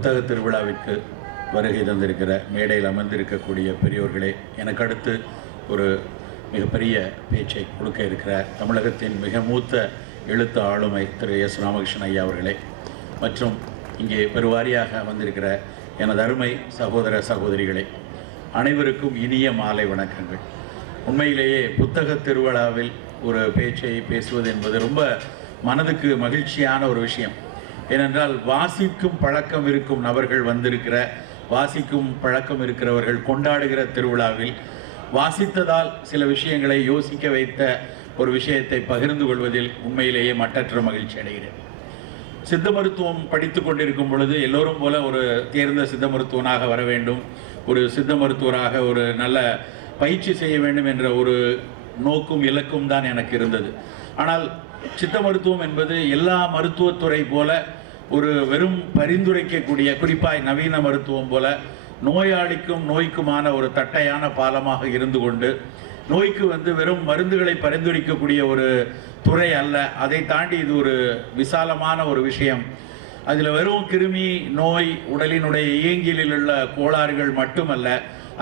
புத்தக திருவிழாவிற்கு வருகை தந்திருக்கிற மேடையில் அமர்ந்திருக்கக்கூடிய பெரியோர்களே, எனக்கு அடுத்து ஒரு மிகப்பெரிய பேச்சை கொடுக்க இருக்கிற தமிழகத்தின் மிக மூத்த எழுத்து ஆளுமை திரு எஸ். ராமகிருஷ்ணன் ஐயா அவர்களே, மற்றும் இங்கே பெருவாரியாக வந்திருக்கிற எனது அருமை சகோதர சகோதரிகளே, அனைவருக்கும் இனிய மாலை வணக்கங்கள். உண்மையிலேயே புத்தக திருவிழாவில் ஒரு பேச்சை பேசுவது என்பது ரொம்ப மனதுக்கு மகிழ்ச்சியான ஒரு விஷயம். ஏனென்றால் வாசிக்கும் பழக்கம் இருக்கும் நபர்கள் வந்திருக்கிற, வாசிக்கும் பழக்கம் இருக்கிறவர்கள் கொண்டாடுகிற திருவிழாவில் வாசித்ததால் சில விஷயங்களை யோசிக்க வைத்த ஒரு விஷயத்தை பகிர்ந்து கொள்வதில் உண்மையிலேயே மட்டற்ற மகிழ்ச்சி அடைகிறேன். சித்த மருத்துவம் படித்து கொண்டிருக்கும் பொழுது எல்லோரும் போல ஒரு தேர்ந்த சித்த மருத்துவனாக வர வேண்டும், ஒரு சித்த மருத்துவராக ஒரு நல்ல பயிற்சி செய்ய வேண்டும் என்ற ஒரு நோக்கும் இலக்கும் தான் எனக்கு இருந்தது. ஆனால் சித்த மருத்துவம் என்பது எல்லா மருத்துவத்துறை போல ஒரு வெறும் பரிந்துரைக்கக்கூடிய, குறிப்பாய் நவீன மருத்துவம் போல நோயாளிக்கும் நோய்க்குமான ஒரு தட்டையான பாலமாக இருந்து கொண்டு நோய்க்கு வெறும் மருந்துகளை பரிந்துரைக்கக்கூடிய ஒரு துறை அல்ல. அதை தாண்டி இது ஒரு விசாலமான ஒரு விஷயம். அதில் வெறும் கிருமி நோய், உடலினுடைய இயங்கியலில் உள்ள கோளாறுகள் மட்டுமல்ல,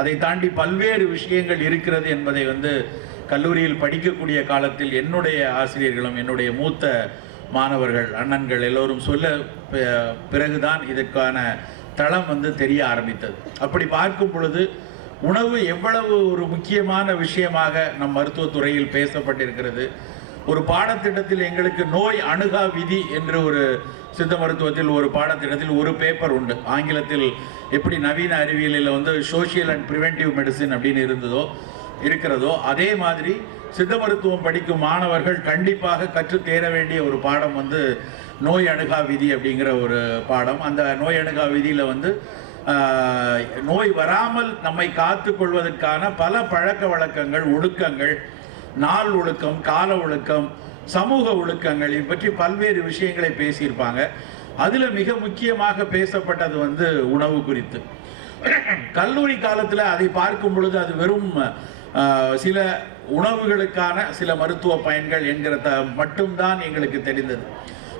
அதை தாண்டி பல்வேறு விஷயங்கள் இருக்கிறது என்பதை கல்லூரியில் படிக்கக்கூடிய காலத்தில் என்னுடைய ஆசிரியர்களும் என்னுடைய மூத்த மாணவர்கள் அண்ணன்கள் எல்லோரும் சொல்ல பிறகுதான் இதற்கான தளம் தெரிய ஆரம்பித்தது. அப்படி பார்க்கும் பொழுது உணவு எவ்வளவு ஒரு முக்கியமான விஷயமாக நம் மருத்துவத்துறையில் பேசப்பட்டிருக்கிறது. ஒரு பாடத்திட்டத்தில் எங்களுக்கு நோய் அணுகா விதி என்று ஒரு சித்த மருத்துவத்தில் ஒரு பாடத்திட்டத்தில் ஒரு பேப்பர் உண்டு. ஆங்கிலத்தில் எப்படி நவீன அறிவியலில் சோஷியல் அண்ட் ப்ரிவென்டிவ் மெடிசின் அப்படின்னு இருக்கிறதோ அதே மாதிரி சித்த மருத்துவம் படிக்கும் மாணவர்கள் கண்டிப்பாக கற்று தேர வேண்டிய ஒரு பாடம் நோய் அணுகா விதி அப்படிங்கிற ஒரு பாடம். அந்த நோய் அணுகா விதியில் நோய் வராமல் நம்மை காத்து கொள்வதற்கான பல பழக்க வழக்கங்கள், ஒழுக்கங்கள், நாள் ஒழுக்கம், கால ஒழுக்கம், சமூக ஒழுக்கங்கள், இது பற்றி பல்வேறு விஷயங்களை பேசியிருப்பாங்க. அதில் மிக முக்கியமாக பேசப்பட்டது உணவு குறித்து. கல்லூரி காலத்தில் அதை பார்க்கும் பொழுது அது வெறும் சில உணவுகளுக்கான சில மருத்துவ பயன்கள் என்கிறத மட்டும்தான் எங்களுக்கு தெரிந்தது.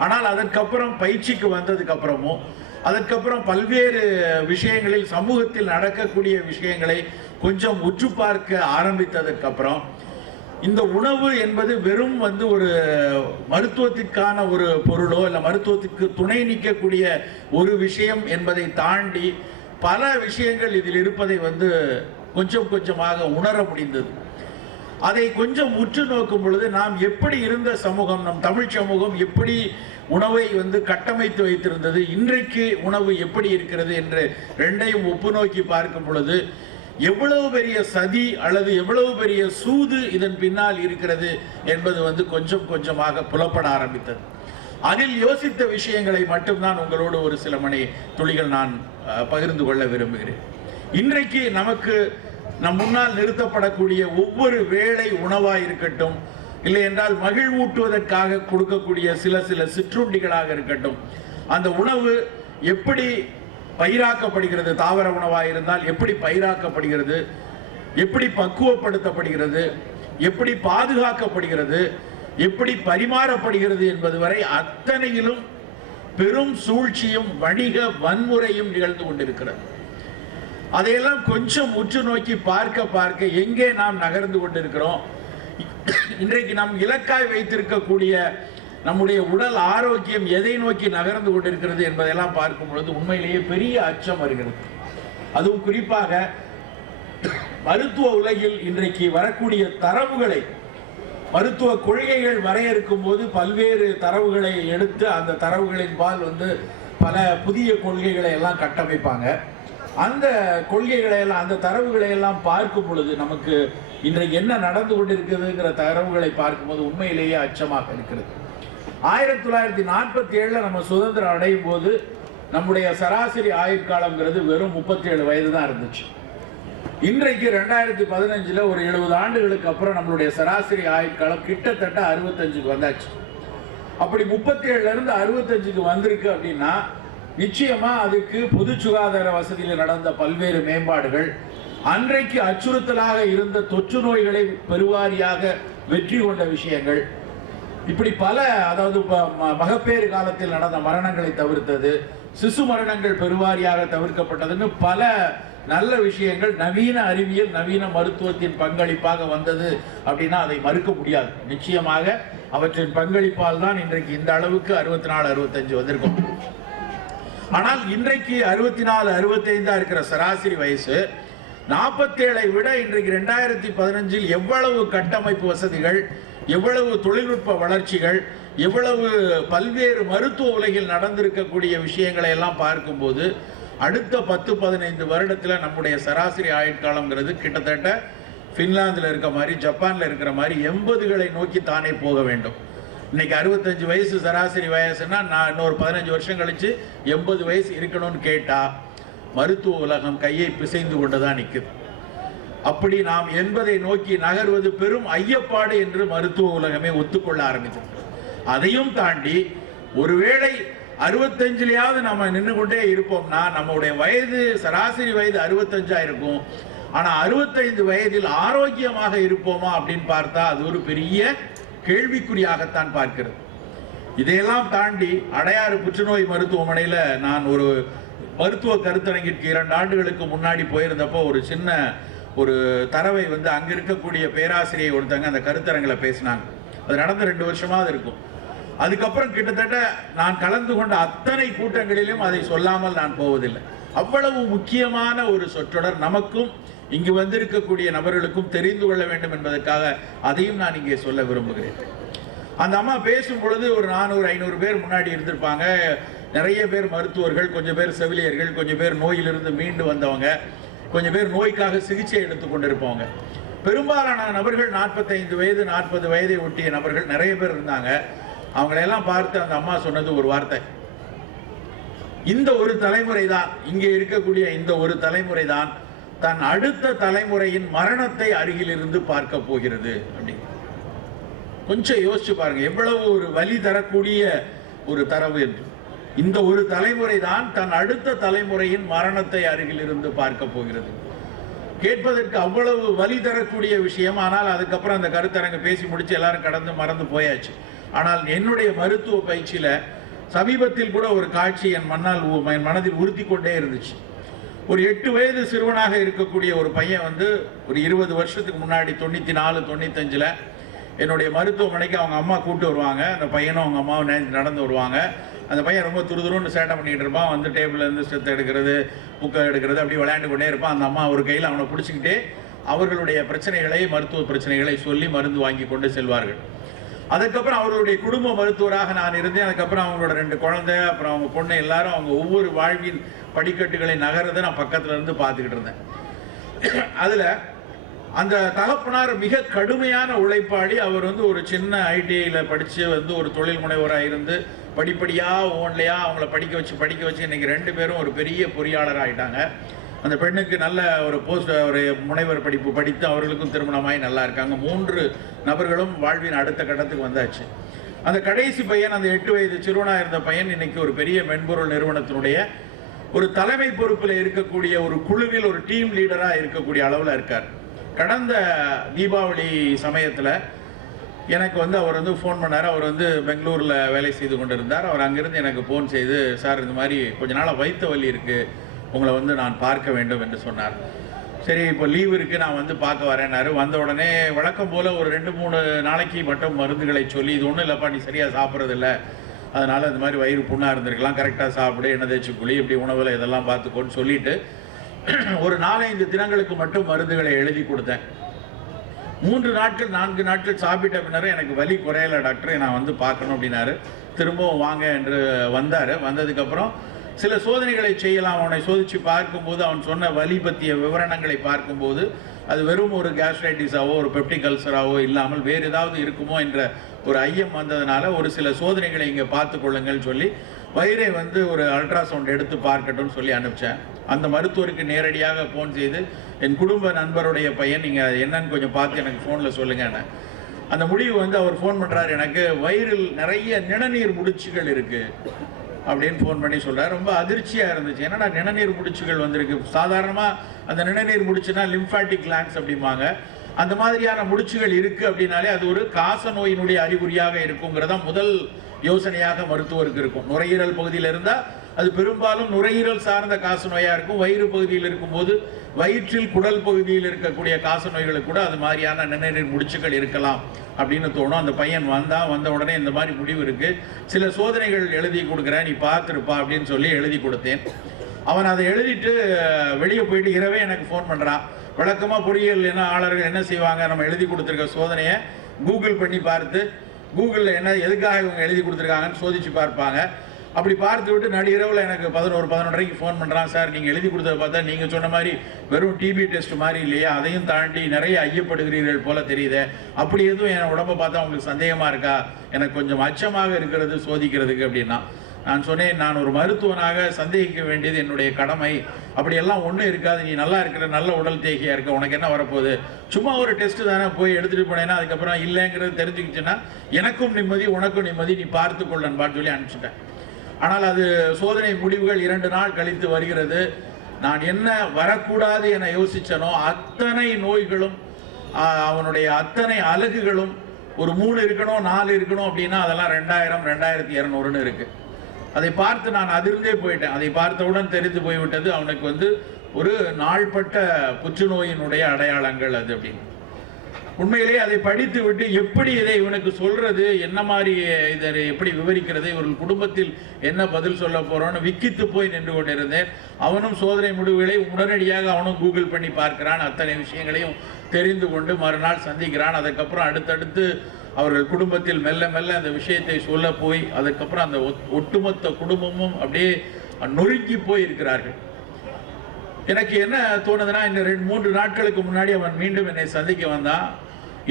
ஆனால் அதற்கப்புறம் பயிற்சிக்கு வந்ததுக்கப்புறமும் அதற்கப்புறம் பல்வேறு விஷயங்களில் சமூகத்தில் நடக்கக்கூடிய விஷயங்களை கொஞ்சம் உற்று பார்க்க ஆரம்பித்ததற்கப்புறம் இந்த உணவு என்பது வெறும் ஒரு மருத்துவத்திற்கான ஒரு பொருளோ இல்லை மருத்துவத்திற்கு துணை நிற்கக்கூடிய ஒரு விஷயம் என்பதை தாண்டி பல விஷயங்கள் இதில் இருப்பதை கொஞ்சம் கொஞ்சமாக உணர முடிந்தது. அதை கொஞ்சம் உற்று நோக்கும் பொழுது நாம் எப்படி இருந்த சமூகம், நம் தமிழ் சமூகம் எப்படி உணவை கட்டமைத்து வைத்திருந்தது, இன்றைக்கு உணவு எப்படி இருக்கிறது என்று ரெண்டையும் ஒப்பு நோக்கி பார்க்கும் பொழுது எவ்வளவு பெரிய சதி அல்லது எவ்வளவு பெரிய சூது இதன் பின்னால் இருக்கிறது என்பது கொஞ்சம் கொஞ்சமாக புலப்பட ஆரம்பித்தது. அதில் யோசித்த விஷயங்களை மட்டும்தான் உங்களோடு ஒரு சில மணி துளிகள் நான் பகிர்ந்து கொள்ள விரும்புகிறேன். இன்றைக்கு நமக்கு நம் முன்னால் நிறுத்தப்படக்கூடிய ஒவ்வொரு வேளை உணவாக இருக்கட்டும், இல்லை என்றால் மகிழ்வூட்டுவதற்காக கொடுக்கக்கூடிய சில சிற்றுண்டிகளாக இருக்கட்டும், அந்த உணவு எப்படி பயிராக்கப்படுகிறது, தாவர உணவாக இருந்தால் எப்படி பயிராக்கப்படுகிறது, எப்படி பக்குவப்படுத்தப்படுகிறது, எப்படி பாதுகாக்கப்படுகிறது, எப்படி பரிமாறப்படுகிறது என்பது வரை அத்தனையிலும் பெரும் சூழ்ச்சியும் வணிக வன்முறையும் நிகழ்ந்து கொண்டிருக்கிறது. அதையெல்லாம் கொஞ்சம் உற்று நோக்கி பார்க்க பார்க்க எங்கே நாம் நகர்ந்து கொண்டிருக்கிறோம், இன்றைக்கு நாம் இலக்காய் வைத்திருக்கக்கூடிய நம்முடைய உடல் ஆரோக்கியம் எதை நோக்கி நகர்ந்து கொண்டிருக்கிறது என்பதெல்லாம் பார்க்கும் பொழுது உண்மையிலேயே பெரிய அச்சம் வருகிறது. அதுவும் குறிப்பாக மருத்துவ உலகில் இன்றைக்கு வரக்கூடிய தரவுகளை, மருத்துவ கொள்கைகள் வரையறுக்கும் போது பல்வேறு தரவுகளை எடுத்து அந்த தரவுகளின் பால் பல புதிய கொள்கைகளை எல்லாம் கட்டமைப்பாங்க. அந்த கொள்கைகளை எல்லாம், அந்த தரவுகளை எல்லாம் பார்க்கும் பொழுது நமக்கு இன்றைக்கு என்ன நடந்து கொண்டிருக்கிறதுங்கிற தரவுகளை பார்க்கும்போது உண்மையிலேயே அச்சமாக இருக்கிறது. 1947 நம்ம சுதந்திரம் அடையும் போது நம்முடைய சராசரி ஆயுட்காலம்ங்கிறது வெறும் 37 வயது தான் இருந்துச்சு. இன்றைக்கு 2015 ஒரு 70 ஆண்டுகளுக்கு அப்புறம் நம்மளுடைய சராசரி ஆயுட்காலம் கிட்டத்தட்ட 65க்கு வந்தாச்சு. அப்படி 37ல இருந்து 65க்கு வந்திருக்கு அப்படின்னா நிச்சயமா அதுக்கு பொது சுகாதார வசதியில் நடந்த பல்வேறு மேம்பாடுகள், அன்றைக்கு அச்சுறுத்தலாக இருந்த தொற்று நோய்களை பெருவாரியாக வெற்றி கொண்ட விஷயங்கள், இப்படி பல, அதாவது மகப்பேறு காலத்தில் நடந்த மரணங்களை தவிர்த்தது, சிசு மரணங்கள் பெருவாரியாக தவிர்க்கப்பட்டதுன்னு பல நல்ல விஷயங்கள் நவீன அறிவியல் நவீன மருத்துவத்தின் பங்களிப்பாக வந்தது அப்படின்னா அதை மறுக்க முடியாது. நிச்சயமாக அவற்றின் பங்களிப்பால் தான் இன்றைக்கு இந்த அளவுக்கு 64 65 வந்திருக்கும். ஆனால் இன்றைக்கு 64 65 இருக்கிற சராசரி வயசு 47 விட இன்றைக்கு 2015 எவ்வளவு கட்டமைப்பு வசதிகள், எவ்வளவு தொழில்நுட்ப வளர்ச்சிகள், எவ்வளவு பல்வேறு மருத்துவ உலகில் நடந்திருக்கக்கூடிய விஷயங்களை எல்லாம் பார்க்கும்போது அடுத்த 10-15 வருடத்தில் நம்முடைய சராசரி ஆயுட்காலம்ங்கிறது கிட்டத்தட்ட ஃபின்லாந்தில் இருக்க மாதிரி, ஜப்பானில் இருக்கிற மாதிரி 80களை நோக்கி தானே போக வேண்டும். இன்னைக்கு 65 வயசு சராசரி வயசுன்னா நான் இன்னொரு 15 வருஷம் கழிச்சு 80 வயசு இருக்கணும்னு கேட்டா மருத்துவ உலகம் கையை பிசைந்து கொண்டுதான் நிற்குது. அப்படி நாம் 80 நோக்கி நகர்வது பெரும் ஐயப்பாடு என்று மருத்துவ உலகமே ஒத்துக்கொள்ள ஆரம்பித்தது. அதையும் தாண்டி ஒருவேளை 65லயாவது நம்ம நின்று கொண்டே இருப்போம்னா நம்முடைய வயது சராசரி வயது 65 இருக்கும். ஆனா 65 வயதில் ஆரோக்கியமாக இருப்போமா அப்படின்னு பார்த்தா அது ஒரு பெரிய கேள்விக்குறியாகத்தான் பார்க்கிறது. இதையெல்லாம் தாண்டி அடையாறு புற்றுநோய் மருத்துவமனையில் நான் ஒரு மருத்துவ கருத்தரங்கிற்கு 2 ஆண்டுகளுக்கு முன்னாடி போயிருந்தப்போ ஒரு சின்ன ஒரு தரவை அங்கே இருக்கக்கூடிய பேராசிரியை ஒருத்தங்க அந்த கருத்தரங்கில் பேசினாங்க. அது நடந்த 2 வருஷமாவது இருக்கும். அதுக்கப்புறம் கிட்டத்தட்ட நான் கலந்து கொண்ட அத்தனை கூட்டங்களிலும் அதை சொல்லாமல் நான் போவதில்லை. அவ்வளவு முக்கியமான ஒரு சொற்றொடர் நமக்கும் இங்கு வந்திருக்கக்கூடிய நபர்களுக்கும் தெரிந்து கொள்ள வேண்டும் என்பதற்காக அதையும் நான் இங்கே சொல்ல விரும்புகிறேன். அந்த அம்மா பேசும் பொழுது ஒரு 400-500 பேர் முன்னாடி இருந்திருப்பாங்க. நிறைய பேர் மருத்துவர்கள், கொஞ்சம் பேர் செவிலியர்கள், கொஞ்சம் பேர் நோயிலிருந்து மீண்டு வந்தவங்க, கொஞ்சம் பேர் நோய்க்காக சிகிச்சை எடுத்துக்கொண்டிருப்பவங்க. பெரும்பாலான நபர்கள் 45 வயது 40 வயதை ஒட்டிய நபர்கள் நிறைய பேர் இருந்தாங்க. அவங்களையெல்லாம் பார்த்து அந்த அம்மா சொன்னது ஒரு வார்த்தை, இந்த ஒரு தலைமுறை தான், இங்கே இருக்கக்கூடிய இந்த ஒரு தலைமுறை தான் தன் அடுத்த தலைமுறையின் மரணத்தை அருகில் இருந்து பார்க்க போகிறது அப்படின்னு. கொஞ்சம் யோசிச்சு பாருங்க, எவ்வளவு ஒரு வலி தரக்கூடிய ஒரு தரவு என்று. இந்த ஒரு தலைமுறை தான் தன் அடுத்த தலைமுறையின் மரணத்தை அருகில் இருந்து பார்க்க போகிறது. கேட்பதற்கு அவ்வளவு வலி தரக்கூடிய விஷயம். ஆனால் அதுக்கப்புறம் அந்த கருத்தரங்க பேசி முடிச்சு எல்லாரும் கடந்து மறந்து போயாச்சு. ஆனால் என்னுடைய மருத்துவ பயிற்சியில சமீபத்தில் கூட ஒரு காட்சி என் மனதில் உறுத்தி கொண்டே இருந்துச்சு. ஒரு 8 வயது சிறுவனாக இருக்கக்கூடிய ஒரு பையன் ஒரு 20 வருஷத்துக்கு முன்னாடி 94 95ல் என்னுடைய மருத்துவமனைக்கு அவங்க அம்மா கூப்பிட்டு வருவாங்க. அந்த பையனும் அவங்க அம்மாவும் நடந்து வருவாங்க. அந்த பையன் ரொம்ப துருதுருன்னு சேட்டை பண்ணிக்கிட்டு இருப்பான். டேபிள்லேருந்து ஸ்டெத்தை எடுக்கிறது, புக்கை எடுக்கிறது, அப்படி விளையாண்டு கொண்டே இருப்பான். அந்த அம்மா ஒரு கையில் அவனை பிடிச்சிக்கிட்டே அவர்களுடைய பிரச்சனைகளை, மருத்துவ பிரச்சனைகளை சொல்லி மருந்து வாங்கி கொண்டு செல்வார்கள். அதுக்கப்புறம் அவர்களுடைய குடும்ப மருத்துவராக நான் இருந்தேன். அதுக்கப்புறம் அவங்களோட 2 குழந்தை, அப்புறம் அவங்க பொண்ணு, எல்லாரும் அவங்க ஒவ்வொரு வாழ்வின் படிக்கட்டுகளை நகர்றதை நான் பக்கத்துல இருந்து பார்த்துக்கிட்டு இருந்தேன். அதுல அந்த தகப்பனார் மிக கடுமையான உழைப்பாளி. அவர் ஒரு சின்ன ஐடிஐல படிச்சு ஒரு தொழில் முனைவராக இருந்து படிப்படியா ஓன்லையா அவங்கள படிக்க வச்சு இன்னைக்கு 2 பேரும் ஒரு பெரிய பொறியாளர் ஆயிட்டாங்க. அந்த பெண்ணுக்கு நல்ல ஒரு ஒரு முனைவர் படிப்பு படித்து அவர்களுக்கும் திருமணமாய் நல்லா இருக்காங்க. 3 நபர்களும் வாழ்வின் அடுத்த கட்டத்துக்கு வந்தாச்சு. அந்த கடைசி பையன், அந்த 8 வயது சிறுவனாக இருந்த பையன், இன்னைக்கு ஒரு பெரிய மென்பொருள் நிறுவனத்தினுடைய ஒரு தலைமை பொறுப்பில் இருக்கக்கூடிய ஒரு குழுவில் ஒரு டீம் லீடராக இருக்கக்கூடிய அளவில் இருக்கார். கடந்த தீபாவளி சமயத்தில் எனக்கு அவர் ஃபோன் பண்ணார். அவர் பெங்களூரில் வேலை செய்து கொண்டிருந்தார். அவர் அங்கிருந்து எனக்கு ஃபோன் செய்து, சார் இந்த மாதிரி கொஞ்ச நாளாக வயிற்று வலி இருக்குது, உங்களை நான் பார்க்க வேண்டும் என்று சொன்னார். சரி, இப்போ லீவ் இருக்குது, நான் பார்க்க வரேன்னாரு. வந்த உடனே வழக்கம் போல் ஒரு 2-3 நாளைக்கு மட்டும் மருந்துகளை சொல்லி, இது ஒன்றும் இல்லைப்பா, நீ சரியாக சாப்பிட்றதில்ல, அதனால் இந்த மாதிரி வயிறு புண்ணாக இருந்திருக்கலாம், கரெக்டாக சாப்பிடு, எண்ணெய் தேய்ச்சி குழி, இப்படி உணவில் இதெல்லாம் பார்த்துக்கோன்னு சொல்லிட்டு ஒரு 4-5 தினங்களுக்கு மட்டும் மருந்துகளை எழுதி கொடுத்தேன். 3 நாட்கள் 4 நாட்கள் சாப்பிட்ட பின்னரும் எனக்கு வலி குறையலை டாக்டர், நான் பார்க்கணும் அப்படின்னாரு. திரும்பவும் வாங்க என்று வந்தார். வந்ததுக்கப்புறம் சில சோதனைகளை செய்யலாம். அவனை சோதித்து பார்க்கும்போது அவன் சொன்ன வலி பற்றிய விவரணங்களை பார்க்கும்போது அது வெறும் ஒரு கேஸ்ட்ரைட்டிஸாவோ ஒரு பெப்டிக் அல்சராவோ இல்லாமல் வேறு ஏதாவது இருக்குமோ என்ற ஒரு ஐயம் வந்ததுனால ஒரு சில சோதனைகளை இங்கே பார்த்து கொள்ளுங்கள் சொல்லி வயிறை ஒரு அல்ட்ராசவுண்ட் எடுத்து பார்க்கட்டும்னு சொல்லி அனுப்பிச்சேன். அந்த மருத்துவருக்கு நேரடியாக ஃபோன் செய்து, என் குடும்ப நண்பருடைய பையன், நீங்கள் என்னன்னு கொஞ்சம் பார்த்து எனக்கு ஃபோனில் சொல்லுங்கன்னு. அந்த முடிவு அவர் ஃபோன் பண்ணுறாரு, எனக்கு வயிறில் நிறைய நிணநீர் முடிச்சுகள் இருக்குது அப்படின்னு ஃபோன் பண்ணி சொல்கிறார். ரொம்ப அதிர்ச்சியாக இருந்துச்சு. ஏன்னா நிணநீர் முடிச்சுகள் வந்திருக்கு. சாதாரணமாக அந்த நிணநீர் முடிச்சுன்னா லிம்ஃபாட்டிக் கிளான்ஸ் அப்படிம்பாங்க. அந்த மாதிரியான முடிச்சுகள் இருக்கு அப்படின்னாலே அது ஒரு காச நோயினுடைய அறிகுறியாக இருக்குங்கிறதா முதல் யோசனையாக மருத்துவருக்கு இருக்கும். நுரையீரல் பகுதியில் இருந்தால் அது பெரும்பாலும் நுரையீரல் சார்ந்த காச நோயாக இருக்கும். வயிறு பகுதியில் இருக்கும்போது வயிற்றில் குடல் பகுதியில் இருக்கக்கூடிய காச நோய்களுக்கு கூட அது மாதிரியான நிணநீர் முடிச்சுகள் இருக்கலாம் அப்படின்னு தோணும். அந்த பையன் வந்த உடனே இந்த மாதிரி முடிவு இருக்கு, சில சோதனைகள் எழுதி கொடுக்குறேன், நீ பார்த்துருப்பா அப்படின்னு சொல்லி எழுதி கொடுத்தேன். அவன் அதை எழுதிட்டு வெளியே போயிட்டு இரவே எனக்கு ஃபோன் பண்ணுறான். வழக்கமாக பொறியியல் என்ன ஆளர்கள் என்ன செய்வாங்க, நம்ம எழுதி கொடுத்துருக்க சோதனையை கூகுள் பண்ணி பார்த்து கூகுளில் என்ன எதுக்காக இவங்க எழுதி கொடுத்துருக்காங்கன்னு சோதிச்சு பார்ப்பாங்க. அப்படி பார்த்து விட்டு நடுஇரவில் எனக்கு 11:30க்கு ஃபோன் பண்ணுறான். சார் நீங்கள் எழுதி கொடுத்ததை பார்த்தா நீங்கள் சொன்ன மாதிரி வெறும் டிபி டெஸ்ட் மாதிரி இல்லையா, அதையும் தாண்டி நிறைய ஐயப்படுகிறீர்கள் போல தெரியுது, அப்படி எதுவும் என் உடம்பை பார்த்தா உங்களுக்கு சந்தேகமாக இருக்கா, எனக்கு கொஞ்சம் அச்சமாக இருக்கிறது சோதிக்கிறதுக்கு அப்படின்னா. நான் சொன்னேன், நான் ஒரு மருத்துவனாக சந்தேகிக்க வேண்டியது என்னுடைய கடமை, அப்படியெல்லாம் ஒன்றும் இருக்காது, நீ நல்லா இருக்கிற, நல்ல உடல் தேகியாக இருக்க, உனக்கு என்ன வரப்போகுது, சும்மா ஒரு டெஸ்ட்டு தானே, போய் எடுத்துகிட்டு போனேன்னா அதுக்கப்புறம் இல்லைங்கிறது தெரிஞ்சுக்கிச்சுன்னா எனக்கும் நிம்மதி உனக்கும் நிம்மதி, நீ பார்த்து கொள்ளன்பான்னு சொல்லி அனுப்பிச்சிட்டேன். ஆனால் அது சோதனை முடிவுகள் 2 நாள் கழித்து வருகிறது. நான் என்ன வரக்கூடாது என யோசிச்சனோ அத்தனை நோய்களும் அவனுடைய அத்தனை அலகுகளும் ஒரு 3 இருக்கணும் 4 இருக்கணும் அப்படின்னா அதெல்லாம் 2000 2200ன்னு இருக்கு. அதை பார்த்து நான் அதிர்ந்தே போயிட்டேன். அதை பார்த்தவுடன் தெரிந்து போய்விட்டது அவனுக்கு ஒரு நாள்பட்ட புற்றுநோயினுடைய அடையாளங்கள் அது அப்படின்னு. உண்மையிலேயே அதை படித்து விட்டு எப்படி இதை இவனுக்கு சொல்றது, என்ன மாதிரி இதை எப்படி விவரிக்கிறது, இவர்கள் குடும்பத்தில் என்ன பதில் சொல்ல போறோம்னு விக்கித்து போய் நின்று கொண்டிருந்தேன். அவனும் சோதனை முடிவுகளை உடனடியாக அவனும் கூகுள் பண்ணி பார்க்கிறான், அத்தனை விஷயங்களையும் தெரிந்து கொண்டு மறுநாள் சந்திக்கிறான். அதுக்கப்புறம் அடுத்தடுத்து அவர்கள் குடும்பத்தில் மெல்ல மெல்ல அந்த விஷயத்தை சொல்ல போய் அதுக்கப்புறம் அந்த ஒட்டுமொத்த குடும்பமும் அப்படியே நொறுக்கி போய் இருக்கிறார்கள். எனக்கு என்ன தோணுதுன்னா, இந்த 2-3 நாட்களுக்கு முன்னாடி அவன் மீண்டும் என்னை சந்திக்க வந்தான்.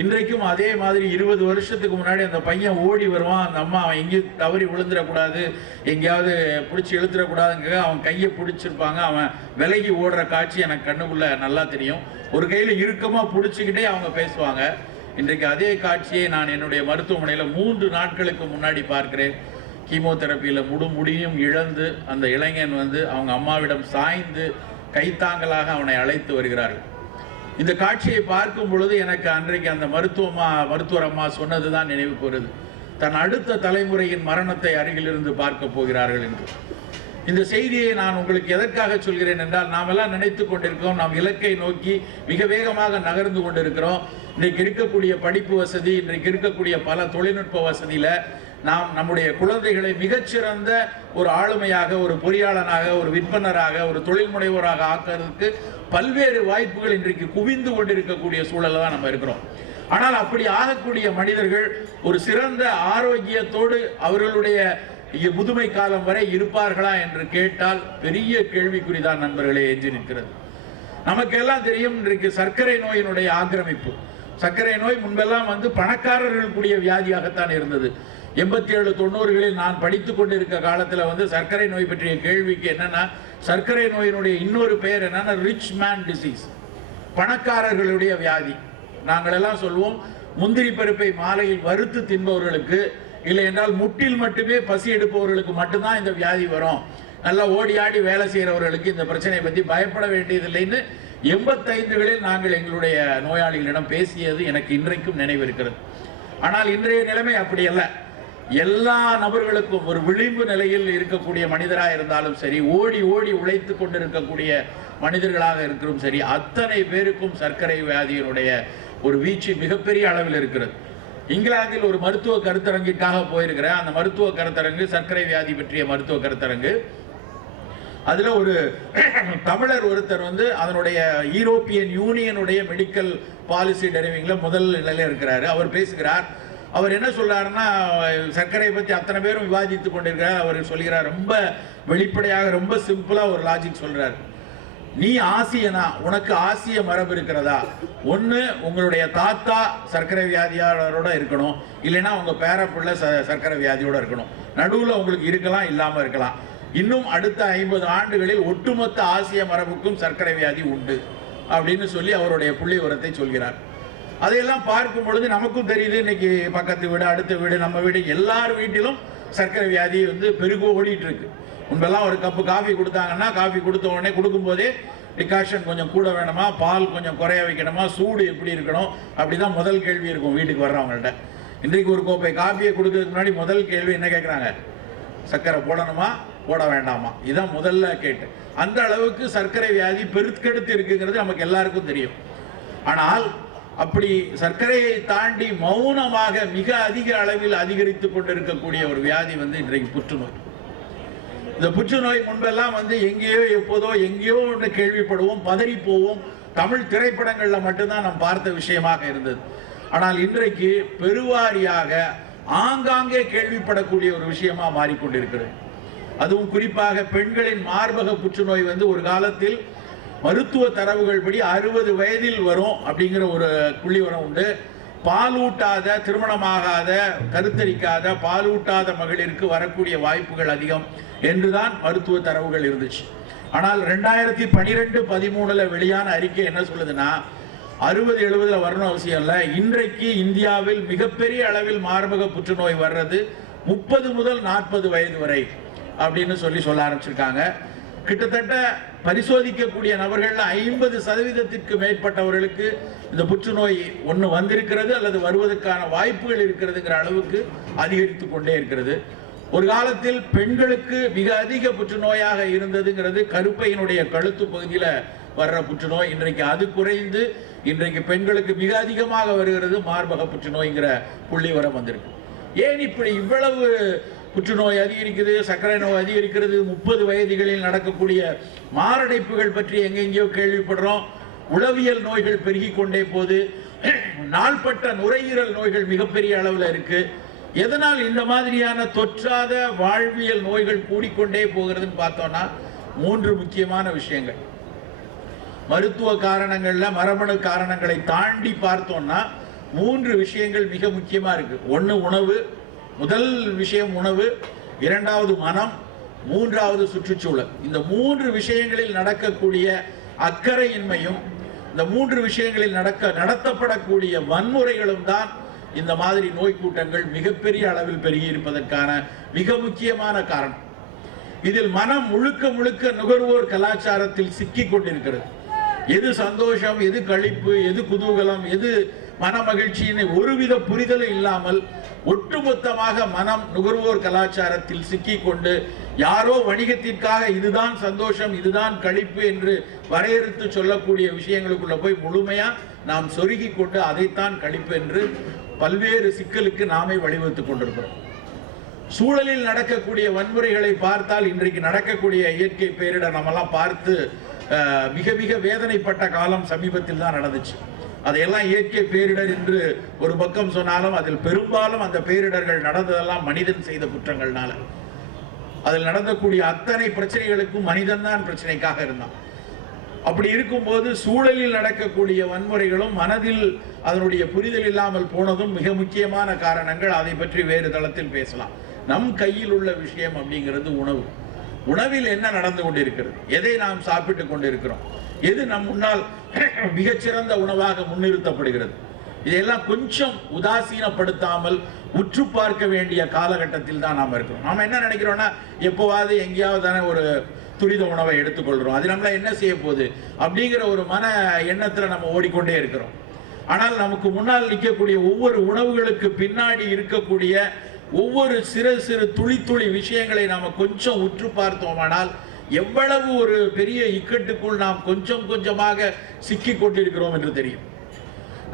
இன்றைக்கும் அதே மாதிரி 20 வருஷத்துக்கு முன்னாடி அந்த பையன் ஓடி வருவான், அந்த அம்மா அவன் எங்கேயும் தவறி விழுந்துடக்கூடாது, எங்கேயாவது பிடிச்சி இழுத்துடக்கூடாதுங்க, அவன் கையை பிடிச்சிருப்பாங்க, அவன் விலகி ஓடுற காட்சி எனக்கு கண்ணுக்குள்ள நல்லா தெரியும். ஒரு கையில் இறுக்கமாக பிடிச்சிக்கிட்டே அவங்க பேசுவாங்க. இன்றைக்கு அதே காட்சியை நான் என்னுடைய மருத்துவமனையில் 3 நாட்களுக்கு முன்னாடி பார்க்கிறேன். கீமோதெரப்பியில் முடியும் இழந்து அந்த இளைஞன் அவங்க அம்மாவிடம் சாய்ந்து கைத்தாங்கலாக அவனை அழைத்து வருகிறார்கள். இந்த காட்சியை பார்க்கும் பொழுது எனக்கு அன்றைக்கு அந்த மருத்துவர் அம்மா சொன்னதுதான் நினைவுக்கு வருது, தன் அடுத்த தலைமுறையின் மரணத்தை அருகிலிருந்து பார்க்க போகிறார்கள் என்று. இந்த செய்தியை நான் உங்களுக்கு எதற்காக சொல்கிறேன் என்றால், நாம் எல்லாம் நினைத்து கொண்டிருக்கோம், நாம் இலக்கை நோக்கி மிக வேகமாக நகர்ந்து கொண்டிருக்கிறோம். இன்றைக்கு இருக்கக்கூடிய படிப்பு வசதி, இன்றைக்கு இருக்கக்கூடிய பல தொழில்நுட்ப வசதியில் நாம் நம்முடைய குழந்தைகளை மிகச்சிறந்த ஒரு ஆளுமையாக, ஒரு பொறியாளனாக, ஒரு விற்பனராக, ஒரு தொழில் முனைவோராக ஆக்கிறதுக்கு பல்வேறு வாய்ப்புகள் இன்றைக்கு குவிந்து கொண்டிருக்கக்கூடிய சூழலில் தான் நம்ம இருக்கிறோம். ஆனால் அப்படி ஆகக்கூடிய மனிதர்கள் ஒரு சிறந்த ஆரோக்கியத்தோடு அவர்களுடைய முதுமை காலம் வரை இருப்பார்களா என்று கேட்டால் பெரிய கேள்விக்குறிதான் நண்பர்களே எஞ்சி நிற்கிறது. நமக்கெல்லாம் தெரியும், இன்றைக்கு சர்க்கரை நோயினுடைய ஆக்கிரமிப்பு. சர்க்கரை நோய் முன்பெல்லாம் பணக்காரர்கள் கூடிய வியாதியாகத்தான் இருந்தது. 87-90களில் நான் படித்துக் கொண்டிருக்க காலத்தில் சர்க்கரை நோய் பற்றிய கேள்விக்கு என்னன்னா, சர்க்கரை நோயினுடைய இன்னொரு பெயர் என்னன்னா ரிச் மேன் டிசீஸ், பணக்காரர்களுடைய வியாதி. நாங்கள் எல்லாம் சொல்வோம், முந்திரி பருப்பை மாலையில் வறுத்து தின்பவர்களுக்கு, இல்லை என்றால் முட்டில் மட்டுமே பசி எடுப்பவர்களுக்கு மட்டும்தான் இந்த வியாதி வரும், நல்லா ஓடி ஆடி வேலை செய்கிறவர்களுக்கு இந்த பிரச்சனையை பற்றி பயப்பட வேண்டியதில்லைன்னு 85களில் நாங்கள் எங்களுடைய நோயாளிகளிடம் பேசியது எனக்கு இன்றைக்கும் நினைவிருக்கிறது. ஆனால் இன்றைய நிலைமை அப்படி அல்ல. எல்லா நபர்களுக்கும் ஒரு விளிம்பு நிலையில் இருக்கக்கூடிய மனிதராக இருந்தாலும் சரி, ஓடி ஓடி உழைத்து கொண்டிருக்கக்கூடிய மனிதர்களாக இருக்கிறோம் சரி, அத்தனை பேருக்கும் சர்க்கரை வியாதியினுடைய ஒரு வீச்சு மிகப்பெரிய அளவில் இருக்கிறது. இங்கிலாந்தில் ஒரு மருத்துவ கருத்தரங்கிற்காக போயிருக்கிறேன். அந்த மருத்துவ கருத்தரங்கு சர்க்கரை வியாதி பற்றிய மருத்துவ கருத்தரங்கு. அதுல ஒரு தமிழர் ஒருத்தர் அதனுடைய யூரோப்பியன் யூனியனுடைய மெடிக்கல் பாலிசி டெரிவிங்ல முதல் நிலையில இருக்கிறாரு. அவர் பேசுகிறார். அவர் என்ன சொல்றாருன்னா, சர்க்கரை பற்றி அத்தனை பேரும் விவாதித்துக் கொண்டிருக்கிறார். அவர் சொல்கிறார், ரொம்ப வெளிப்படையாக, ரொம்ப சிம்பிளா ஒரு லாஜிக் சொல்றார். நீ ஆசியனா, உனக்கு ஆசிய மரபு இருக்கிறதா, ஒன்று உங்களுடைய தாத்தா சர்க்கரை வியாதியாளரோட இருக்கணும், இல்லைன்னா உங்க பேரப்பிள்ளை சர்க்கரை வியாதியோட இருக்கணும். நடுவில் உங்களுக்கு இருக்கலாம், இல்லாமல் இருக்கலாம். இன்னும் அடுத்த 50 ஆண்டுகளில் ஒட்டுமொத்த ஆசிய மரபுக்கும் சர்க்கரை வியாதி உண்டு அப்படின்னு சொல்லி அவருடைய புள்ளி உரத்தை சொல்கிறார். அதையெல்லாம் பார்க்கும் பொழுது நமக்கும் தெரியுது, இன்னைக்கு பக்கத்து வீடு, அடுத்த வீடு, நம்ம வீடு, எல்லார் வீட்டிலும் சர்க்கரை வியாதி பெருகு ஓடிட்டு இருக்கு. முன்பெல்லாம் ஒரு கப்பு காஃபி கொடுத்தாங்கன்னா, காஃபி கொடுத்த உடனே கொடுக்கும் போதே டிகாஷன் கொஞ்சம் கூட வேணுமா, பால் கொஞ்சம் குறைய வைக்கணுமா, சூடு எப்படி இருக்கணும், அப்படிதான் முதல் கேள்வி இருக்கும் வீட்டுக்கு வர்றவங்கள்ட்ட. இன்றைக்கு ஒரு கோப்பை காப்பியை கொடுக்கறதுக்கு முன்னாடி முதல் கேள்வி என்ன கேட்குறாங்க? சர்க்கரை போடணுமா போட வேண்டாமா, இதுதான் முதல்ல கேட்டு. அந்த அளவுக்கு சர்க்கரை வியாதி பெருக்கெடுத்து இருக்குங்கிறது நமக்கு எல்லாருக்கும் தெரியும். ஆனால் அப்படி சர்க்கரையை தாண்டி மௌனமாக மிக அதிக அளவில் அதிகரித்து கொண்டிருக்கக்கூடிய ஒரு வியாதி வந்து இன்றைக்கு புற்றுநோய். இந்த புற்றுநோய் முன்பெல்லாம் வந்து எங்கேயோ எப்போதோ எங்கேயோ ஒன்று கேள்விப்படுவோம், பதறி போவோம். தமிழ் திரைப்படங்களில் மட்டும்தான் நாம் பார்த்த விஷயமாக இருந்தது. ஆனால் இன்றைக்கு பெருவாரியாக ஆங்காங்கே கேள்விப்படக்கூடிய ஒரு விஷயமா மாறிக்கொண்டிருக்கிறது. அதுவும் குறிப்பாக பெண்களின் மார்பக புற்றுநோய் வந்து ஒரு காலத்தில் மருத்துவ தரவுகள் படி 60 வயதில் வரும் அப்படிங்கிற ஒரு புள்ளிவரம் உண்டு. பாலூட்டாத, திருமணமாகாத, கருத்தரிக்காத, பாலூட்டாத மகளிருக்கு வரக்கூடிய வாய்ப்புகள் அதிகம் என்றுதான் மருத்துவ தரவுகள் இருந்துச்சு. ஆனால் 2012-13 வெளியான அறிக்கை என்ன சொல்லுதுன்னா, 60-70 வரணும் அவசியம் இல்லை. இன்றைக்கு இந்தியாவில் மிகப்பெரிய அளவில் மார்பக புற்றுநோய் வர்றது 30 முதல் 40 வயது வரை அப்படின்னு சொல்ல ஆரம்பிச்சிருக்காங்க. கிட்டத்தட்ட பரிசோதிக்கக்கூடிய நபர்கள் 50% மேற்பட்டவர்களுக்கு இந்த புற்றுநோய் ஒன்று வந்திருக்கிறது அல்லது வருவதற்கான வாய்ப்புகள் இருக்கிறதுங்கிற அளவுக்கு அதிகரித்து கொண்டே இருக்கிறது. ஒரு காலத்தில் பெண்களுக்கு மிக அதிக புற்றுநோயாக இருந்ததுங்கிறது கருப்பையினுடைய கழுத்து பகுதியில் வர்ற புற்றுநோய். இன்றைக்கு அது குறைந்து இன்றைக்கு பெண்களுக்கு மிக அதிகமாக வருகிறது மார்பக புற்றுநோய்ங்கிற புள்ளிவரம் வந்திருக்கு. ஏன் இப்படி இவ்வளவு புற்றுநோய் அதிகரிக்குது, சர்க்கரை நோய் அதிகரிக்கிறது? 30 வயதுகளில் நடக்கக்கூடிய மாரடைப்புகள் பற்றி எங்கெங்கேயோ கேள்விப்படுறோம். உளவியல் நோய்கள் பெருகி கொண்டே போது, நாள்பட்ட நுரையீரல் நோய்கள் மிகப்பெரிய அளவில் இருக்கு. எதனால் இந்த மாதிரியான தொற்றாத வாழ்வியல் நோய்கள் கூடிக்கொண்டே போகிறதுன்னு பார்த்தோம்னா 3 முக்கியமான விஷயங்கள். மருத்துவ காரணங்கள்ல மரபணு காரணங்களை தாண்டி பார்த்தோம்னா 3 விஷயங்கள் மிக முக்கியமா இருக்கு. ஒன்று உணவு, முதல் விஷயம் உணவு, இரண்டாவது மனம், மூன்றாவது சுற்றுச்சூழல். இந்த 3 விஷயங்களில் நடக்கக்கூடிய அக்கறையின்மையும் இந்த 3 விஷயங்களில் நடத்தப்படக்கூடிய வன்முறைகளும் தான் இந்த மாதிரி நோய் கூட்டங்கள் மிகப்பெரிய அளவில் பெருகி இருப்பதற்கான மிக முக்கியமான காரணம். இதில் மனம் முழுக்க முழுக்க நுகர்வோர் கலாச்சாரத்தில் சிக்கி கொண்டிருக்கிறது. எது சந்தோஷம், எது களிப்பு, எது குதூகலம், எது மன மகிழ்ச்சின்னு ஒருவித புரிதலும் இல்லாமல் ஒட்டுமொத்தமாக மனம் நுகர்வோர் கலாச்சாரத்தில் சிக்கி கொண்டு யாரோ வணிகத்திற்காக இதுதான் சந்தோஷம், இதுதான் களிப்பு என்று வரையறுத்து சொல்லக்கூடிய விஷயங்களுக்குள்ள போய் முழுமையா நாம் சொருகி கொண்டு அதைத்தான் களிப்பு என்று பல்வேறு சிக்கலுக்கு நாமே வழிவகுத்துக் கொண்டிருக்கிறோம். சூழலில் நடக்கக்கூடிய வன்முறைகளை பார்த்தால் இன்றைக்கு நடக்கக்கூடிய இயற்கை பேரிடர் நம்மெல்லாம் பார்த்து மிக மிக வேதனைப்பட்ட காலம் சமீபத்தில் தான் நடந்துச்சு. அதையெல்லாம் இயற்கை பேரிடர் என்று ஒரு பக்கம் சொன்னாலும் அதில் பெரும்பாலும் அந்த பேரிடர்கள் நடந்ததெல்லாம் மனிதன் செய்த குற்றங்கள்னால. அதில் நடந்தக்கூடிய அத்தனை பிரச்சனைகளுக்கும் மனிதன் தான் பிரச்சனைக்காக இருந்தான். அப்படி இருக்கும்போது சூழலில் நடக்கக்கூடிய வன்முறைகளும் மனதில் அதனுடைய புரிதல் இல்லாமல் போனதும் மிக முக்கியமான காரணங்கள். அதை பற்றி வேறு தளத்தில் பேசலாம். நம் கையில் உள்ள விஷயம் அப்படிங்கிறது உணவு. உணவில் என்ன நடந்து கொண்டிருக்கிறது, எதை நாம் சாப்பிட்டு கொண்டிருக்கிறோம், எது நம் முன்னால் மிகச்சிறந்த உணவாக முன்னிறுத்தப்படுகிறது, இதையெல்லாம் கொஞ்சம் உதாசீனப்படுத்தாமல் உற்று பார்க்க வேண்டிய காலகட்டத்தில் தான் நாம் இருக்கிறோம். நாம் என்ன நினைக்கிறோம்னா, எப்போவாது எங்கேயாவது தானே ஒரு துரித உணவை எடுத்துக்கொள்கிறோம், அது நம்மள என்ன செய்ய போகுது அப்படிங்கிற ஒரு மன எண்ணத்தில் நம்ம ஓடிக்கொண்டே இருக்கிறோம். ஆனால் நமக்கு முன்னால் நிற்கக்கூடிய ஒவ்வொரு உணவுகளுக்கு பின்னாடி இருக்கக்கூடிய ஒவ்வொரு சிறு சிறு துளி துளி விஷயங்களை நாம் கொஞ்சம் உற்று பார்த்தோமானால் எவ்வளவு ஒரு பெரிய இக்கட்டுக்குள் நாம் கொஞ்சம் கொஞ்சமாக சிக்கி கொண்டிருக்கிறோம் என்று தெரியும்.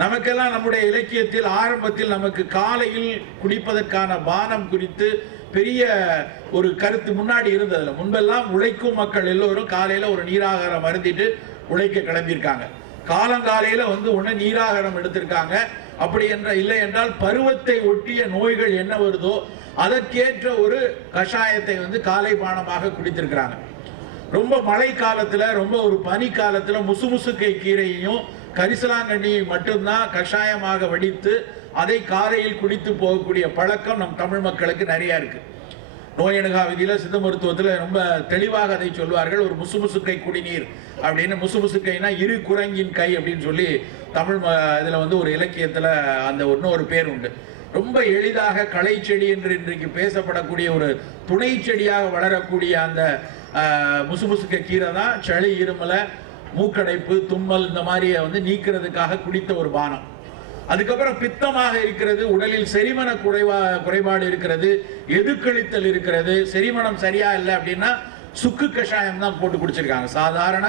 நமக்கெல்லாம் நம்முடைய இலக்கியத்தில் ஆரம்பத்தில் நமக்கு காலையில் குடிப்பதற்கான பானம் குறித்து பெரிய ஒரு கருத்து முன்னாடி இருந்ததில்ல. முன்பெல்லாம் உழைக்கும் மக்கள் எல்லோரும் காலையில் ஒரு நீராகாரம் அருந்திட்டு உழைக்க கிளம்பியிருக்காங்க. காலங்காலையில் ஒன்று நீராகாரம் எடுத்திருக்காங்க. அப்படி என்ற இல்லை என்றால் பருவத்தை ஒட்டிய நோய்கள் என்ன வருதோ அதற்கேற்ற ஒரு கஷாயத்தை காலை பானமாக குடித்திருக்கிறாங்க. ரொம்ப மழை காலத்தில், ரொம்ப ஒரு பனி காலத்தில் முசுமுசுக்கை கீரையையும் கரிசலாங்கண்ணியை மட்டும்தான் கஷாயமாக வடித்து அதை காலையில் குடித்து போகக்கூடிய பழக்கம் நம் தமிழ் மக்களுக்கு நிறைய இருக்கு. நோயணுகா விதியில் சித்த மருத்துவத்தில் ரொம்ப தெளிவாக அதை சொல்வார்கள். ஒரு முசுமுசுக்கை குடிநீர் அப்படின்னு, முசுமுசுக்கைனா இரு குரங்கின் கை அப்படின்னு சொல்லி தமிழ் இதில் ஒரு இலக்கியத்தில் அந்த இன்னொரு பேர் உண்டு. ரொம்ப எளிதாக களை செடி என்று இன்றைக்கு பேசப்படக்கூடிய ஒரு துணை செடியாக வளரக்கூடிய அந்த முசுமுசுக்கை கீரை தான் சளி இருமலை மூக்கடைப்பு, தும்மல் இந்த மாதிரியை வந்து நீக்கிறதுக்காக குடித்த ஒரு பானம். அதுக்கப்புறம் பித்தமாக இருக்கிறது, உடலில் செரிமன குறைபாடு இருக்கிறது, எதுக்கழித்தல் இருக்கிறது, செரிமனம் சரியா இல்லை அப்படின்னா சுக்கு கஷாயம் தான் போட்டு குடிச்சிருக்காங்க. சாதாரண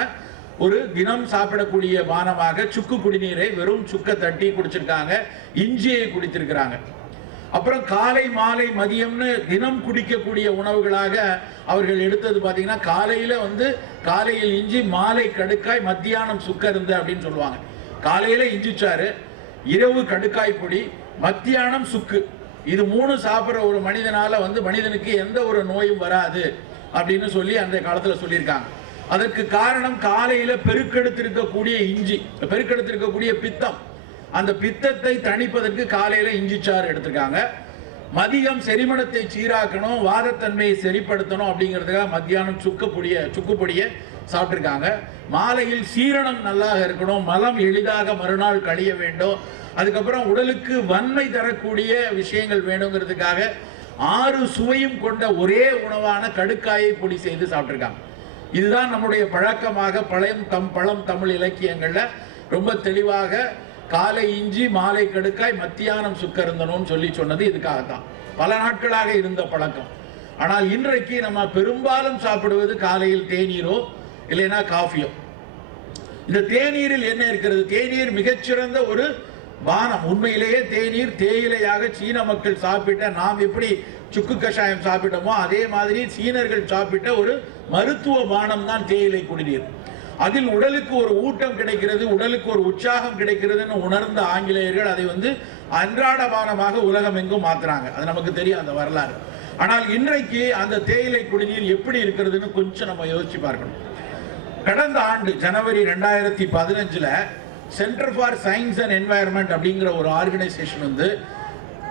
ஒரு தினம் சாப்பிடக்கூடிய பானமாக சுக்கு குடிநீரை வெறும் சுக்க தட்டி குடிச்சிருக்காங்க, இஞ்சியை குடித்திருக்கிறாங்க. அப்புறம் காலை மாலை மதியம்னு தினம் குடிக்கக்கூடிய உணவுகளாக அவர்கள் எடுத்தது பார்த்தீங்கன்னா, காலையில் வந்து காலையில் இஞ்சி, மாலை கடுக்காய், மத்தியானம் சுக்கருந்து அப்படின்னு சொல்லுவாங்க. காலையில் இஞ்சிச்சாறு, இரவு கடுக்காய் பொடி, மத்தியானம் சுக்கு. இது 3 சாப்பிட்ற ஒரு மனிதனால வந்து மனிதனுக்கு எந்த ஒரு நோயும் வராது அப்படின்னு சொல்லி அந்த காலத்தில் சொல்லியிருக்காங்க. அதற்கு காரணம் காலையில் பெருக்கெடுத்திருக்கக்கூடிய இஞ்சி, பெருக்கெடுத்திருக்கக்கூடிய பித்தம், அந்த பித்தத்தை தணிப்பதற்கு காலையில இஞ்சிச்சாறு எடுத்திருக்காங்க. மதியம் செரிமனத்தை சீராக்கணும், வாதத்தன்மையை சரிப்படுத்தணும் அப்படிங்கிறதுக்காக மத்தியானம் சுக்கு பொடியை சாப்பிட்ருக்காங்க. மாலையில் சீரணம் நல்லா இருக்கணும், மலம் எளிதாக மறுநாள் கழிய வேண்டும், அதுக்கப்புறம் உடலுக்கு வன்மை தரக்கூடிய விஷயங்கள் வேணுங்கிறதுக்காக 6 சுவையும் கொண்ட ஒரே உணவான கடுக்காயை பொடி செய்து சாப்பிட்ருக்காங்க. இதுதான் நம்முடைய பழக்கமாக பழம் தமிழ் இலக்கியங்கள்ல ரொம்ப தெளிவாக காலை இஞ்சி, மாலை கடுக்காய், மத்தியானம் சுக்கருந்தனும் சொல்லி சொன்னது இதுக்காகத்தான். பல நாட்களாக இருந்த பழக்கம். ஆனால் இன்றைக்கு நம்ம பெரும்பாலும் சாப்பிடுவது காலையில் தேநீரோ இல்லைன்னா காஃபியோ. இந்த தேநீரில் என்ன இருக்கிறது? தேநீர் மிகச்சிறந்த ஒரு பானம். உண்மையிலேயே தேநீர் தேயிலையாக சீன மக்கள் சாப்பிட்ட, நாம் எப்படி சுக்கு கஷாயம் சாப்பிட்டோமோ அதே மாதிரி சீனர்கள் சாப்பிட்ட ஒரு மருத்துவ பானம் தான் தேயிலை குடிநீர். அதில் உடலுக்கு ஒரு ஊட்டம் கிடைக்கிறது, உடலுக்கு ஒரு உற்சாகம் கிடைக்கிறதுன்னு உணர்ந்த ஆங்கிலேயர்கள் அதை வந்து அன்றாட பானமாக உலகம் எங்கும் மாத்துறாங்க. அது நமக்கு தெரியும் அந்த வரலாறு. ஆனால் இன்றைக்கு அந்த தேயிலை குடிநீர் எப்படி இருக்கிறதுன்னு கொஞ்சம் நம்ம யோசிச்சு பார்க்கணும். கடந்த ஆண்டு ஜனவரி 2015 centre for science and environment அப்படிங்கிற ஒரு ஆர்கனைசேஷன் வந்து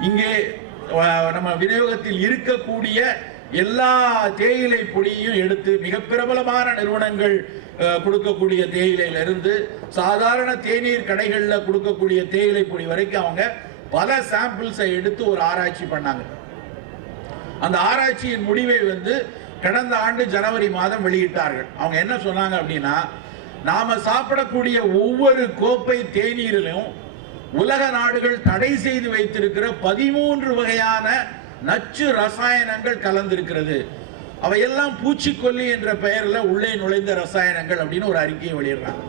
இங்கே நம்ம விநியோகத்தில் இருக்கக்கூடிய எல்லா தேயிலை பொடியையும் எடுத்து மிக பிரபலமான நிறுவனங்கள் கொடுக்கக்கூடிய தேயிலையிலிருந்து சாதாரண தேநீர் கடைகளில் கொடுக்கக்கூடிய தேயிலை பொடி வரைக்கும் அவங்க பல சாம்பிள்ஸை எடுத்து ஒரு ஆராய்ச்சி பண்ணாங்க. அந்த ஆராய்ச்சியின் முடிவை வந்து கடந்த ஆண்டு ஜனவரி மாதம் வெளியிட்டார்கள். அவங்க என்ன சொன்னாங்க அப்படின்னா, நாம சாப்பிடக்கூடிய ஒவ்வொரு கோப்பை தேநீரிலும் உலக நாடுகள் தடை செய்து வைத்திருக்கிற 13 வகையான நச்சு ரசாயனங்கள் கலந்திருக்கிறது. அவையெல்லாம் பூச்சிக்கொல்லி என்ற பெயரில் உள்ளே நுழைந்த ரசாயனங்கள் அப்படின்னு ஒரு அறிக்கையை வெளியிடுறாங்க.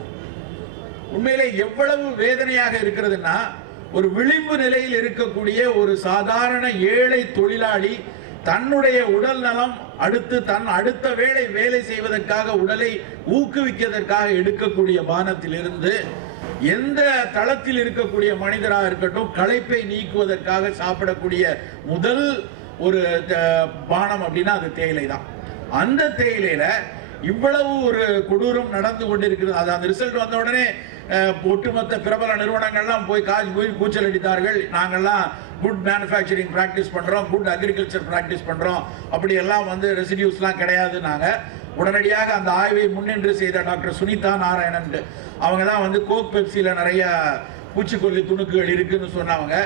உண்மையிலே எவ்வளவு வேதனையாக இருக்கிறதுனா, ஒரு விளிம்பு நிலையில் இருக்கக்கூடிய ஒரு சாதாரண ஏழை தொழிலாளி தன்னுடைய உடல் நலம் அடுத்த வேலை செய்வதற்காக உடலை ஊக்குவிக்கிறதற்காக எடுக்கக்கூடிய பானத்திலிருந்து எந்த தளத்தில் இருக்கக்கூடிய மனிதராக இருக்கட்டும் களைப்பை நீக்குவதற்காக சாப்பிடக்கூடிய முதல் ஒரு பானம் அப்படின்னா அது தேயிலை தான். அந்த தேயிலையில இவ்வளவு ஒரு கொடூரம் நடந்து கொண்டிருக்கிறது. அது அந்த ரிசல்ட் வந்த உடனே ஒட்டுமொத்த பிரபல நிறுவனங்கள்லாம் போய் கூச்சல் அடித்தார்கள். நாங்கள்லாம் குட் மேனுஃபேக்சரிங் ப்ராக்டிஸ் பண்ணுறோம், குட் அக்ரிகல்ச்சர் ப்ராக்டிஸ் பண்ணுறோம், அப்படி எல்லாம் வந்து ரெசிடியூஸ்லாம் கிடையாது. நாங்கள் உடனடியாக அந்த ஆய்வை முன்னின்று செய்த டாக்டர் சுனிதா நாராயணன் அவங்க தான் வந்து கோக் பெப்சியில் நிறைய பூச்சிக்கொல்லி துணுக்குகள் இருக்குன்னு சொன்னவங்க.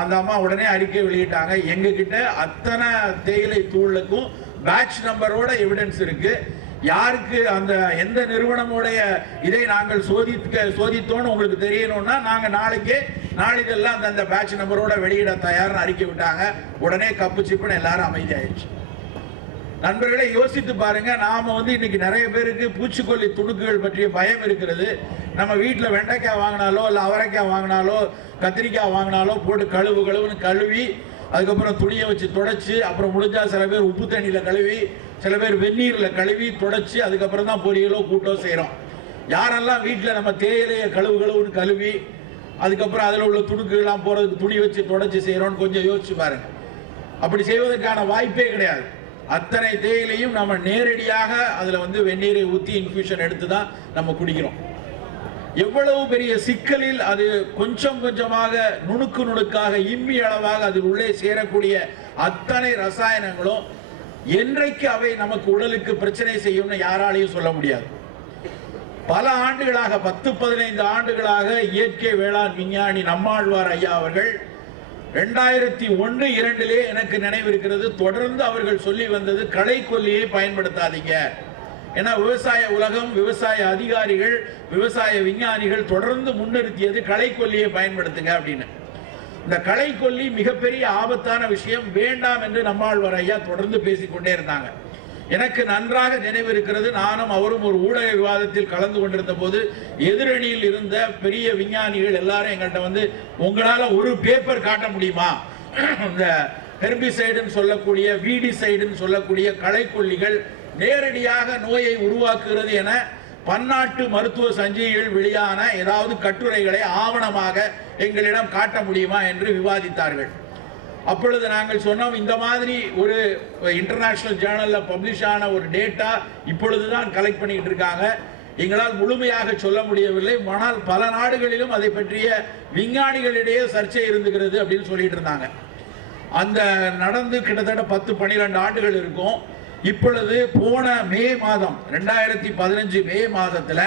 அந்த அம்மா உடனே அறிக்கை வெளியிட்டாங்க, எங்ககிட்ட அத்தனை தேயிலை தூளுக்கும் பேட்ச் நம்பரோட எவிடன்ஸ் இருக்கு. யாருக்கு அந்த எந்த நிறுவனமுடைய இதை நாங்கள் சோதித்தோன்னு உங்களுக்கு தெரியணும்னா நாங்கள் நாளிதெல்லாம் அந்த பேட்ச் நம்பரோட வெளியிட தயார்னு அறிக்கை விட்டாங்க. உடனே கப்பு சிப்புன்னு எல்லாரும் அமைதியாயிடுச்சு. நண்பர்களை யோசித்து பாருங்க, நாம வந்து இன்னைக்கு நிறைய பேருக்கு பூச்சிக்கொல்லி துணுக்குகள் பற்றிய பயம் இருக்கிறது. நம்ம வீட்டில் வெண்டைக்காய் வாங்கினாலோ இல்லை அவரைக்காய் வாங்கினாலோ கத்திரிக்காய் வாங்கினாலோ போட்டு கழுவுன்னு கழுவி அதுக்கப்புறம் துணியை வச்சு தொடச்சி அப்புறம் முடிஞ்சா சில பேர் உப்பு தண்ணியில் கழுவி சில பேர் வெந்நீரில் கழுவி தொடச்சி அதுக்கப்புறம் தான் பொரியலோ கூட்டோ செய்கிறோம். யாரெல்லாம் வீட்டில் நம்ம தேயிலையை கழுவுன்னு கழுவி அதுக்கப்புறம் அதில் உள்ள துணுக்குகள்லாம் போகிறதுக்கு துணி வச்சு தொடச்சி செய்கிறோன்னு கொஞ்சம் யோசிச்சு பாருங்க. அப்படி செய்வதற்கான வாய்ப்பே கிடையாது. அத்தனை தேயிலையும் நம்ம நேரடியாக அதில் வந்து வெந்நீரை ஊற்றி இன்ஃபியூஷன் எடுத்து தான் நம்ம குடிக்கிறோம். எவ்வளவு பெரிய சிக்கலில் அது கொஞ்சம் கொஞ்சமாக நுணுக்காக இம்மி அளவாக அதில் உள்ளே சேரக்கூடிய அத்தனை ரசாயனங்களும் என்றைக்கு அவை நமக்கு உடலுக்கு பிரச்சனை செய்யும்னு யாராலையும் சொல்ல முடியாது. பல ஆண்டுகளாக 10-15 ஆண்டுகளாக இயற்கை வேளாண் விஞ்ஞானி நம்மாழ்வார் ஐயா அவர்கள் 2001-2 எனக்கு நினைவு இருக்கிறது, தொடர்ந்து அவர்கள் சொல்லி வந்தது களைக்கொல்லியை பயன்படுத்தாதீங்க. ஏன்னா விவசாய உலகம், விவசாய அதிகாரிகள், விவசாய விஞ்ஞானிகள் தொடர்ந்து முன்னிறுத்தியது களைக்கொல்லியை பயன்படுத்துங்க அப்படின்னு. இந்த களைக்கொல்லி மிகப்பெரிய ஆபத்தான விஷயம், வேண்டாம் என்று நம்மாழ்வார் ஐயா தொடர்ந்து பேசிக்கொண்டே இருந்தாங்க. எனக்கு நன்றாக நினைவு இருக்கிறது, நானும் அவரும் ஒரு ஊடக விவாதத்தில் கலந்து கொண்டிருந்த போது எதிரணியில் இருந்த பெரிய விஞ்ஞானிகள் எல்லாரும் எங்கள்கிட்ட வந்து, உங்களால் ஒரு பேப்பர் காட்ட முடியுமா இந்த ஹெர்பிசைடுன்னு சொல்லக்கூடிய, வீடிசைடுன்னு சொல்லக்கூடிய களைக்கொல்லிகள் நேரடியாக நோயை உருவாக்குகிறது என பன்னாட்டு மருத்துவ சஞ்சிகைகள் வெளியான ஏதாவது கட்டுரைகளை ஆவணமாக எங்களிடம் காட்ட முடியுமா என்று விவாதித்தார்கள். அப்பொழுது நாங்கள் சொன்னோம், இந்த மாதிரி ஒரு இன்டர்நேஷனல் ஜேர்னல்ல பப்ளிஷ் ஆன ஒரு டேட்டா இப்பொழுதுதான் கலெக்ட் பண்ணிட்டு இருக்காங்க, எங்களால் முழுமையாக சொல்ல முடியவில்லை, ஆனால் பல நாடுகளிலும் அதை பற்றிய விஞ்ஞானிகளிடையே சர்ச்சை இருந்துகிறது அப்படின்னு சொல்லிட்டு இருந்தாங்க. அந்த நடந்து கிட்டத்தட்ட 10-12 ஆண்டுகள் இருக்கும். இப்பொழுது போன மே மாதம் 2015 மே மாதத்தில்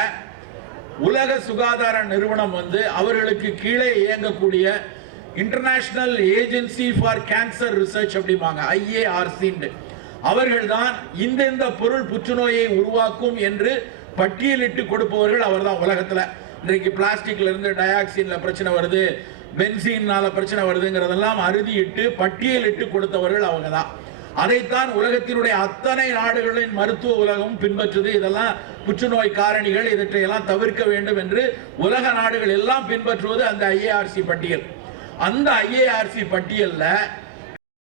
உலக சுகாதார நிறுவனம் வந்து அவர்களுக்கு கீழே இயங்கக்கூடிய international agency for cancer research அப்படிம்பாங்க, IARC, அவர்கள்தான் இந்த பொருள் புற்றுநோயை உருவாக்கும் என்று பட்டியலிட்டு கொடுப்பவர்கள் அவர்தான் உலகத்தில். இன்றைக்கு பிளாஸ்டிக்ல இருந்து டயாக்சின்ல பிரச்சனை வருது, பென்சீனால பிரச்சனை வருதுங்கிறதெல்லாம் அறுதியிட்டு பட்டியலிட்டு கொடுத்தவர்கள் அவங்க தான். அதைத்தான் உலகத்தினுடைய அத்தனை நாடுகளின் மருத்துவ உலகம் பின்பற்றுது. இதெல்லாம் புற்றுநோய் காரணிகள், இவற்றையெல்லாம் தவிர்க்க வேண்டும் என்று உலக நாடுகள் எல்லாம் பின்பற்றுவது அந்த IARC பட்டியல். அந்த IARC பட்டியலில்